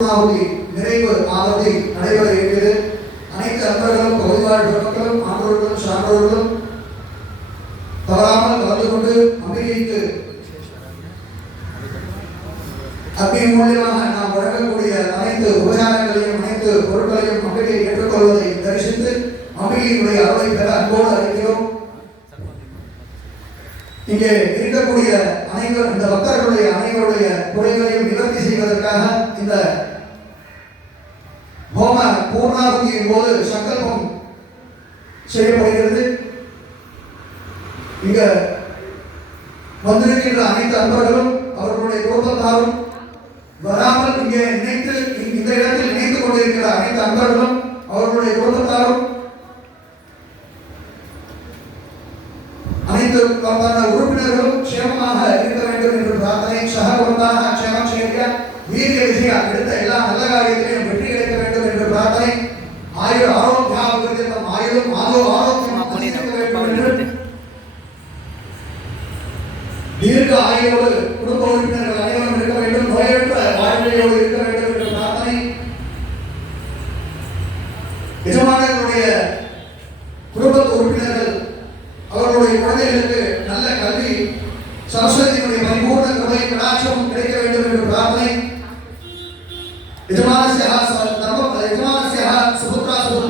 நிறைவு மாதத்தை நடைபெற இருக்கிறது. அனைத்து அன்பர்களும் பகுதிவாழ் மக்களும் ஆண்டோர்களும் சான்றோர்களும் தவறாமல் கலந்து கொண்டு அம்பிகைக்கு அக்னி மூலியமாக நாம் வழங்கக்கூடிய அனைத்து உபகாரங்களையும் அனைத்து பொருட்களையும் அம்பிகை ஏற்றுக்கொள்வதை தரிசித்து அம்பிகையினுடைய அருளை பெற அன்போடு அறிக்கிறோம் இங்கே இருக்கக்கூடிய அனைவரும் இந்த பக்தர்களுடைய அனைவருடைய குறைகளையும் நிவர்த்தி செய்வதற்காக இந்த பூர்ணாகுதியின் போது சங்கல்பம் செய்யப்படுகிறது. இங்க வந்திருக்கின்ற அனைத்து அன்பர்களும் அவர்களுடைய குடும்பத்தாரும் வராமல் இங்கே இணைத்து இந்த இடத்தில் இணைத்துக் கொண்டிருக்கிற அனைத்து அன்பர்களும் அவர்களுடைய குடும்பத்தாரும் அனைத்து உறுப்பினர்களும் க்ஷேமமாக இருக்க வேண்டும் என்று பிரார்த்தனை சக குடும்பாக க்ஷேமம் செய்ய வீரிய விஷயம் எடுத்த எல்லா நல்ல காரியத்திலையும் வெற்றி கிடைக்க வேண்டும் என்று பிரார்த்தனை ஆயுள் ஆரோக்கியம் ஆயுளும் ஆரோ ஆரோக்கியம் அதிகரிக்க வேண்டும் என்று தீர்க்க ஆயுளோடு குடும்ப உறுப்பினர்கள் அனைவரும் இருக்க வேண்டும். நோயற்ற வாழ்க்கையோடு இருக்க வேண்டும் என்ற பிரார்த்தனை. எஜமானர்களுடைய குடும்ப உறுப்பினர்கள் அவர்களுடைய குழந்தைகளுக்கு நல்ல கல்வி சரஸ்வதியினுடைய பரிபூர்ண கருணை கடாட்சமும் கிடைக்க வேண்டும் என்ற பிரார்த்தனை. எஜமான சியா தர்ம எஜமான சியா சுபத்ரா சுபத்ரா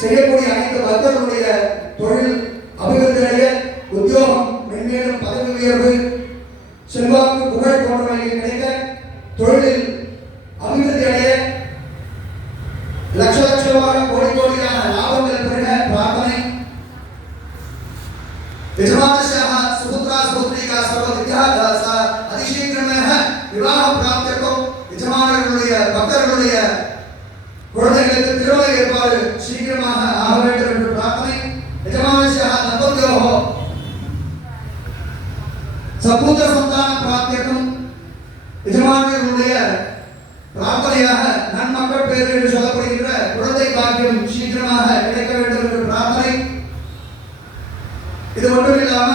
செய்யக்கூடிய அனைத்து பக்தர்களுடைய தொழில் அபிவிருத்தி அடைய உத்தியோகம் மென்மேலும் பதவி உயர்வு செல்வாக்கு புகழ் போன்றவைகள் கிடைக்க தொழிலில் அபிவிருத்தி அடைய லட்ச லட்சமாக கோடி கோடியான லாபங்கள் பெற பிரார்த்தனை यजमानस्याः सुपुत्रा सुपुत्रिका सर्व विद्या அதிசீக்கிரமாக விவாக பிராப்தியர்க்கும் எஜமானர்களுடைய பக்தர்களுடைய குழந்தைகளுக்கு திருமண ஏற்பாடு சீக்கிரமாக ஆக வேண்டும் என்று பிரார்த்தனை எஜமானஸ்யாः தம்பத்யோः சபூத சந்தான பிராப்தியர்க்கும் எஜமானர்களுடைய பிரார்த்தனையாக நன்மக்கள் பேர் என்று சொல்லப்படுகின்ற குழந்தை பாக்கியம் சீக்கிரமாக கிடைக்க வேண்டும் என்று பிரார்த்தனை. இது மட்டும் இல்லாம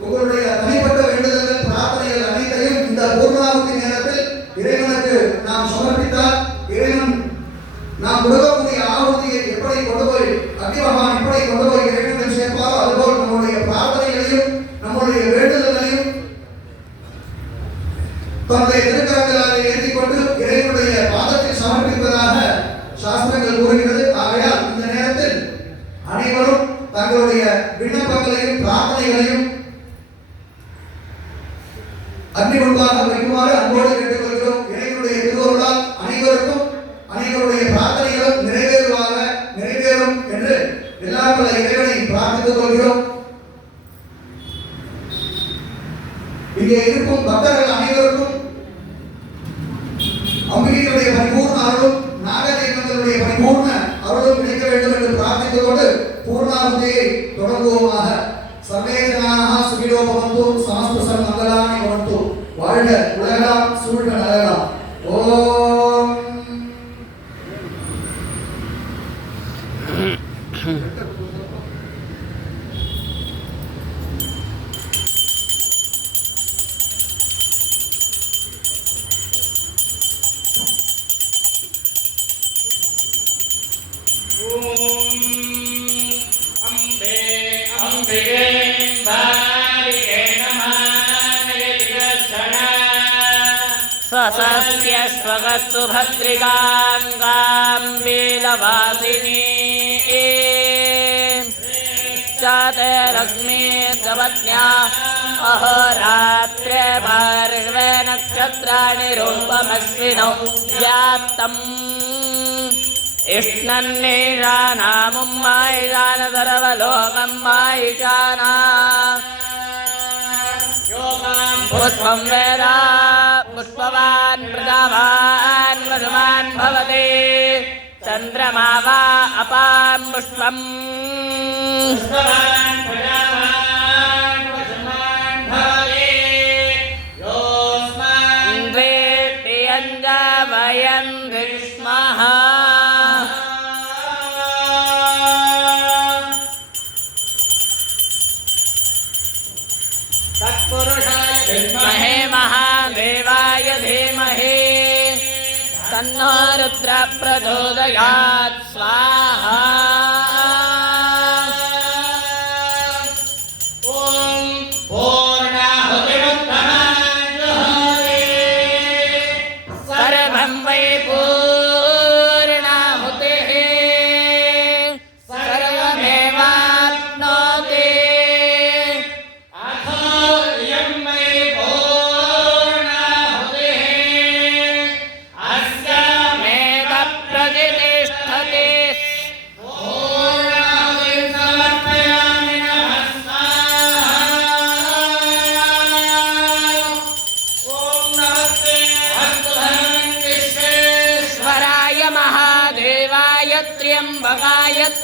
உங்களுடைய தனிப்பட்ட வேண்டுதல்கள் பிரார்த்தனைகள் அனைத்தையும் இந்த பூர்ணாவதி நேரத்தில் இறைவனுக்கு நாம் சமர்ப்பித்தால் இறைவன் நாம் உலகம் இருக்கிறோம். இங்கே இருக்கும் பக்தர்கள் அனைவருக்கும் அம்பிகையுடைய பரிபூர்ண அருளும் நாகதேவங்களுடைய பரிபூர்ண அருளும் கிடைக்க வேண்டும் என்று பிரார்த்தித்ததோடு பூர்ணாவதியை தொடங்குவோமாக. சர்வே ஜனாக சுகிலோ பவந்து. சமஸ்த சன்மங்களானி வாழ்க உலகலாம் சூழ்க நலகலாம் श्यश्ववस्तुभद्रिकाङ्गाम् वीलवासिनी एलग्ने सर्वन्या अहोरात्र्य पार्वे नक्षत्राणिरूपमश्विनौ व्याप्तम्। इष्णन्नि जानामुम् माय जानसरवलोकं मायजाना योगां भूस्मं वेदा पुष्पवान् प्रजावान् वसुमान् भवति चन्द्रमा वा अपां पुष्पम् रुद्रप्रचोदयात्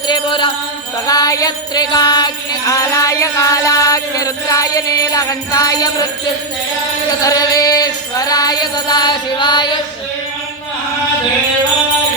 त्र्यम्बकाय त्रिपुराय त्रिकाग्निकालाय कालाग्निरुद्राय नीलकण्ठाय मृत्युञ्जयाय सर्वेश्वराय सदाशिवाय महादेवाय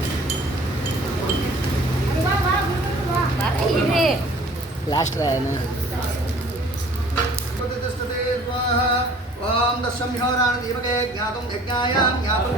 लास्ट रहा है ना। ओम दशम्योराण दीपके ज्ञातुं यज्ञायां ज्ञातुं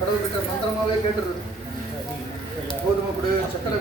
கடவுள்கிட்ட மந்திரமாகவே கேட்டுருது.